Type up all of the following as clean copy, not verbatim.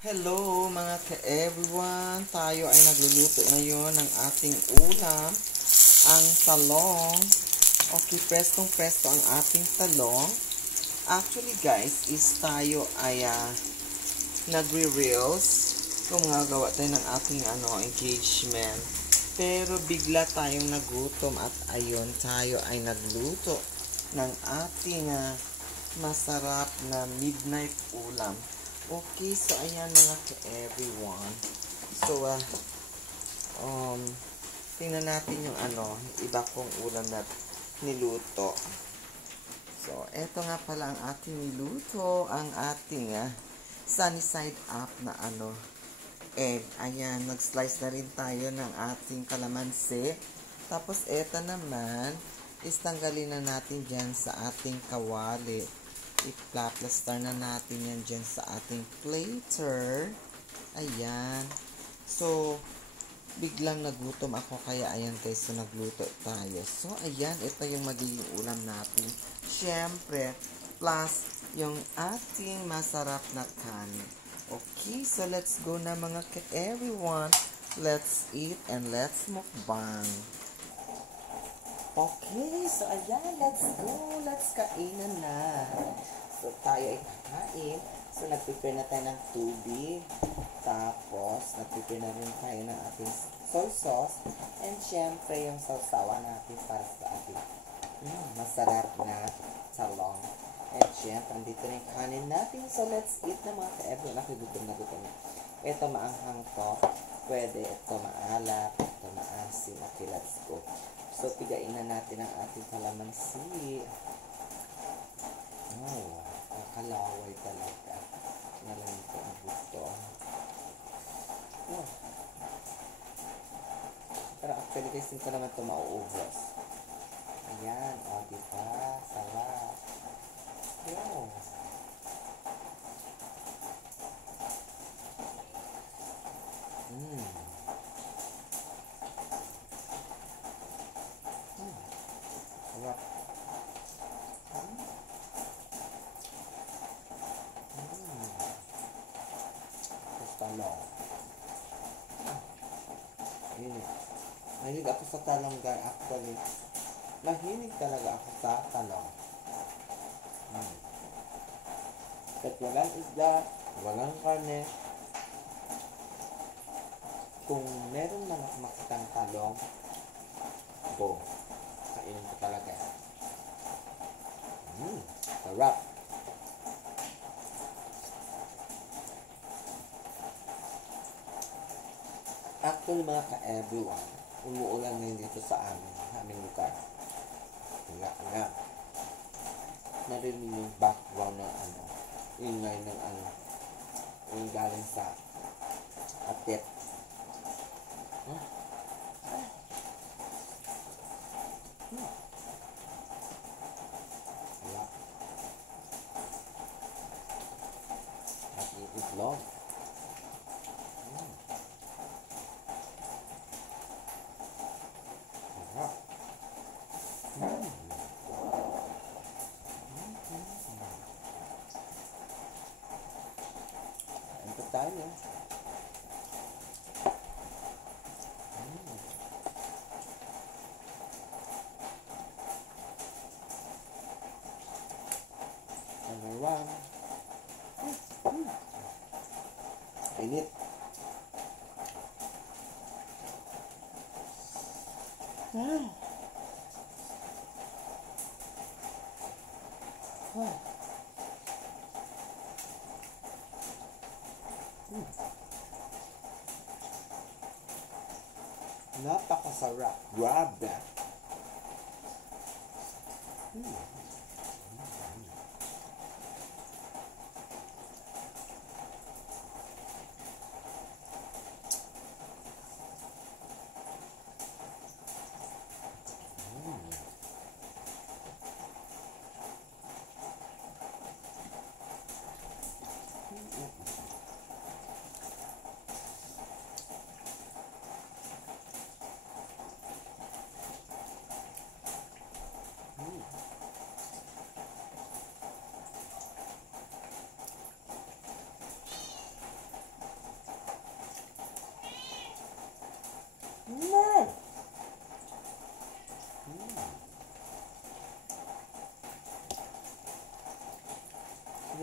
Hello mga ka-everyone! Tayo ay nagluluto ngayon ng ating ulam, ang talong. Okay, prestong-presto ang ating talong. Actually guys, is tayo ay nagre-reels kung gagawa tayo ng ating engagement. Pero bigla tayong nagutom at ayun, tayo ay nagluto ng ating masarap na midnight ulam. Okay, so ayan mga ka-everyone. So, tingnan natin yung iba kong ulam na niluto. So, eto nga pala ang ating niluto, ang ating sunny side up na egg. Ayan, nag-slice na rin tayo ng ating kalamansi. Tapos, eto naman, tanggalin na natin dyan sa ating kawali. I-plaster na natin yan dyan sa ating plater. Ayan. So, biglang nagutom ako. Kaya, ayan guys, so nagluto tayo. So, ayan. Ito yung magiging ulam natin. Siyempre, plus yung ating masarap na kanin. Okay, so let's go na mga ka-everyone. Let's eat and let's mukbang. Okay, so ayan, let's go. Let's kainan na. So, tayo ay kakain. So, nag-prepare na tayo ng tubig. Tapos, nag-prepare na rin tayo ng ating soy sauce. And, syempre, yung sausawan natin para sa ating masarap na talong. And, syempre, dito na yung kanin natin. So, let's eat na mga ka-everyone. Ako, gutom na gutom na. Ito, maanghang to. Pwede, ito maalat. Ito maasim. Okay, let's go. So, pigain na natin ang ating kalamansi. Oh, kakalaway talaga. Nalang ito ang gusto. Oh. Pero actually, guys, hindi ko naman ito mauubos. Ayan, o, diba? Sarap. Oh. Sarap. Talong. Mahilig. Mahilig ako sa talong, guys. Actually, mahilig talaga ako sa talong. Kahit walang isda, walang karne, kung meron man ako makitang talong, go. Kainin ko talaga. Sarap. Actually, mga ka-everyone, umuulan ngayon dito sa aming lugar. Nga. Narinig yung background ng ingay ng yung galing sa atit. Wala. At itlog. Ito tayo. Number one. Init. Napakasarap. Grabe.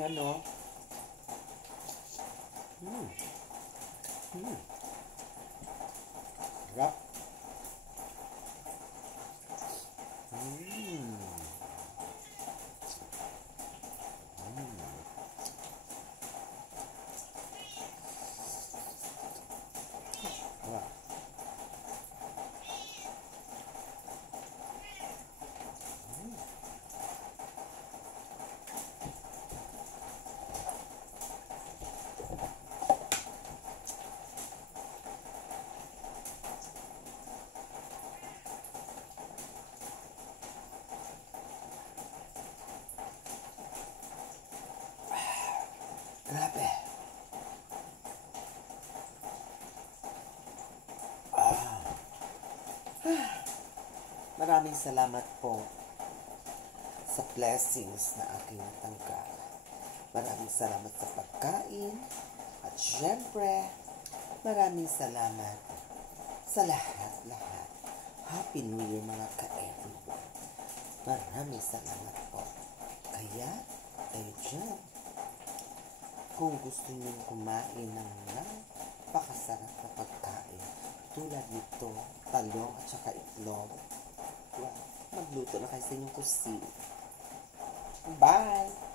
Ayan, no? Sarap. Sarap. Grabe. Maraming salamat po sa blessings na aking natanggap. Maraming salamat sa pagkain. At syempre, maraming salamat sa lahat-lahat. Happy New Year mga ka-everyone. Maraming salamat po. Kaya, kayo dyan, kung gusto niyong kumain ng napakasarap na pagkain, tulad nito, talong at saka itlog, magluto na kayo sa inyong kusina. Bye!